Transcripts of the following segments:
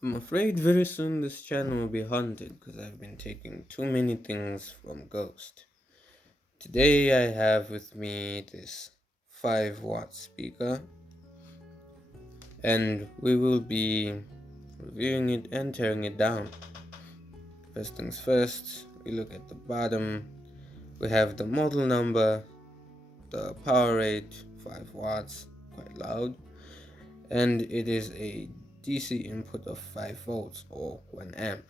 I'm afraid very soon this channel will be haunted because I've been taking too many things from Ghost. Today I have with me this 5-watt speaker and we will be reviewing it and tearing it down. First things first, we look at the bottom. We have the model number, the power rate 5 watts, quite loud, and it is a DC input of 5 volts or 1 amp.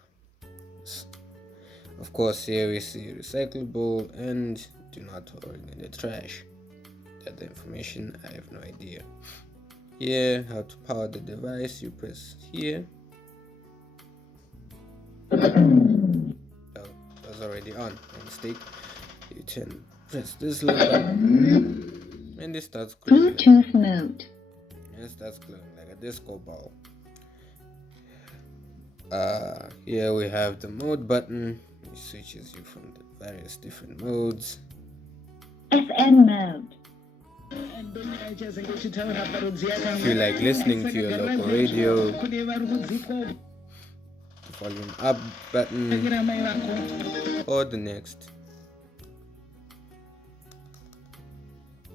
Of course, here we see recyclable and do not throw it in the trash. That the information, I have no idea. Here, how to power the device, you press here. Oh, it was already on, my mistake. You can press this little button and it starts glowing. Bluetooth mode. And it starts glowing like a disco ball. Here we have the mode button, which switches you from the various different modes. FN mode. If you like listening to your local radio, the volume up button, or the next.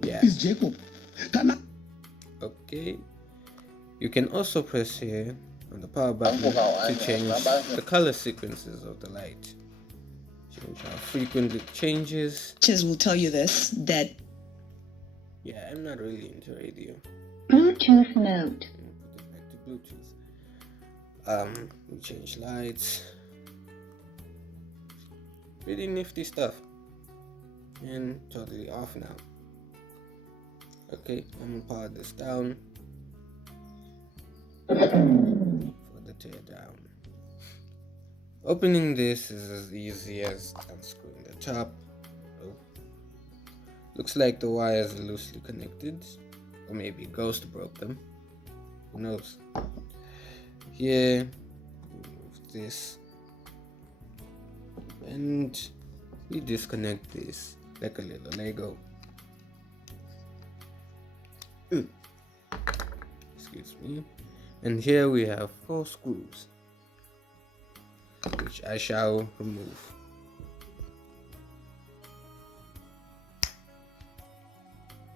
Yeah. Okay. You can also press here on the power button to change the color sequences of the light. Change how frequent it changes. Will tell you this, that Yeah, I'm not really into radio. Bluetooth mode. Put it back to Bluetooth. We change lights. Pretty nifty stuff. And totally off now. Okay, I'm gonna power this down for the teardown. Opening this is as easy as unscrewing the top. Oh. Looks like the wires are loosely connected, or maybe Ghost broke them. Who knows? Here, remove this, and we disconnect this like a little Lego. Excuse me. And here we have 4 screws, which I shall remove.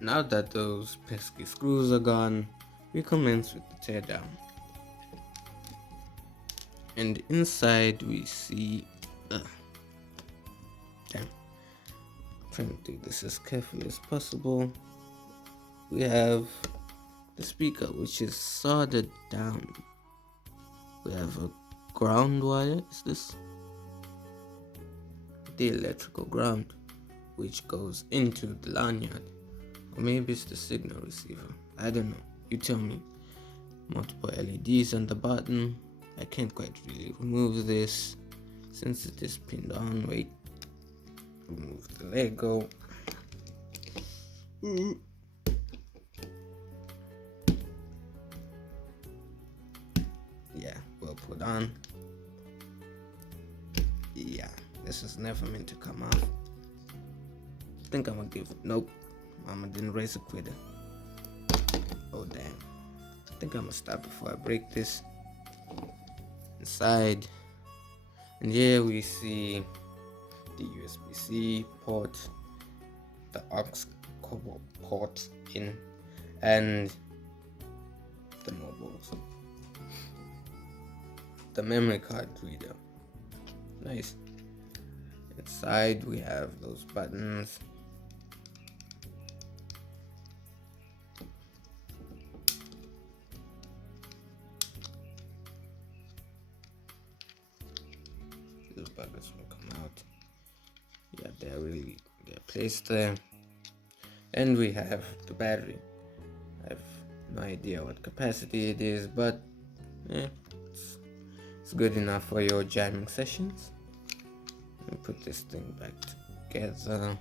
Now that those pesky screws are gone, we commence with the teardown. And inside we see damn. Trying to do this as carefully as possible. We have the speaker, which is soldered down. We have a ground wire. Is this the electrical ground, which goes into the lanyard? Or maybe it's the signal receiver. I don't know. You tell me. Multiple LEDs on the bottom. I can't quite really remove this since it is pinned on. Wait. Remove the Lego. Yeah, well put on. Yeah, this is never meant to come off. I think I'm gonna give. Nope. Mama didn't raise a quitter. Oh damn. I think I'm gonna stop before I break this. Inside. And here we see the USB-C port, the aux port in, and the mobiles. The memory card reader. Nice. Inside we have those buttons. Those buttons will come out. Yeah, they're placed there. And we have the battery. I have no idea what capacity it is, but it's good enough for your jamming sessions. Let me put this thing back together.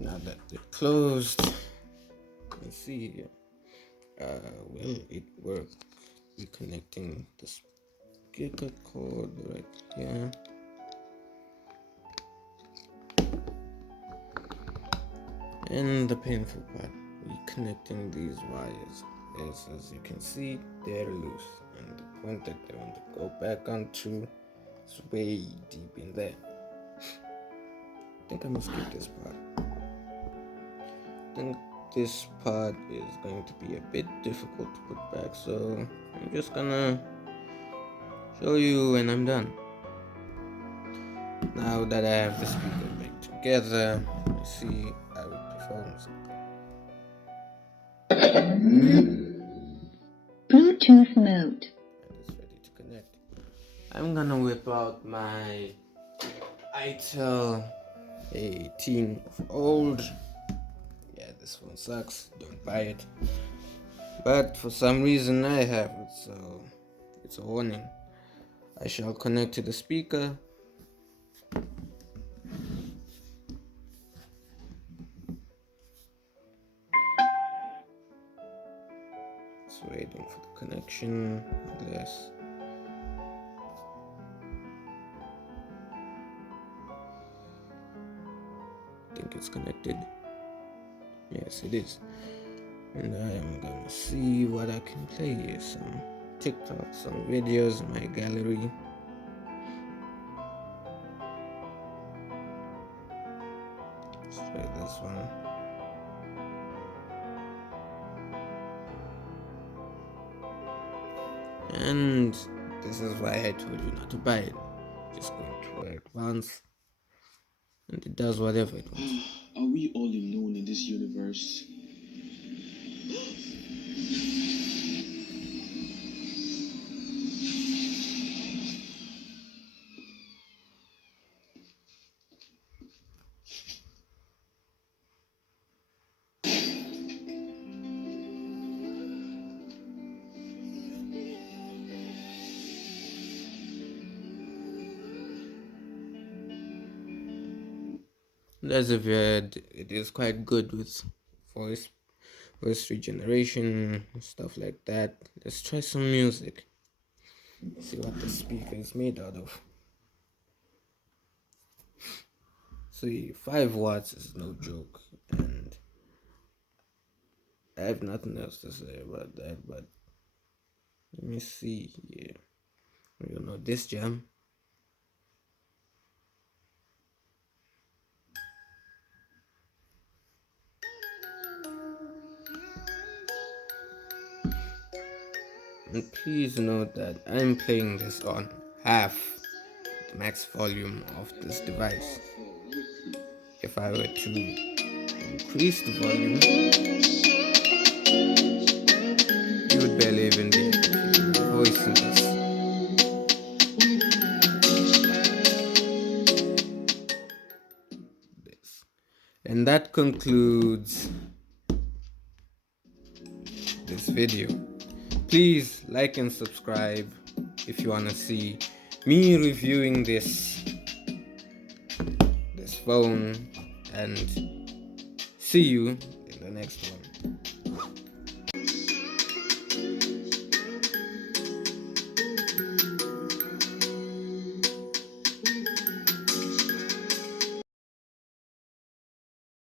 Now that they're closed, let's see here. Will it work? Reconnecting the speaker cord right here. And the painful part, reconnecting these wires. Yes, as you can see, they're loose. And the point that I want to go back onto is way deep in there. I think I must skip this part. I think this part is going to be a bit difficult to put back, so I'm just gonna show you when I'm done. Now that I have the speaker back together, you see how it performs. Bluetooth mode. And it's ready to connect. I'm gonna whip out my ITEL 18 of old. Yeah, this one sucks, don't buy it. But for some reason I have it, so it's a warning. I shall connect to the speaker. It's waiting for the connection. Yes. I think it's connected. Yes, it is. And I am gonna see what I can play here. Some TikTok, some videos in my gallery. Let's try this one. And this is why I told you not to buy it. Just going to work once, and it does whatever it wants. Are we all alone in this universe? As I've heard, it is quite good with voice regeneration, stuff like that. Let's try some music. See what the speaker is made out of. See, 5 watts is no joke, and I have nothing else to say about that, but let me see here. You know this jam. And please note that I'm playing this on half the max volume of this device. If I were to increase the volume, you would barely even be able to hear my voice in this. And that concludes this video. Please like and subscribe if you want to see me reviewing this phone, and see you in the next one.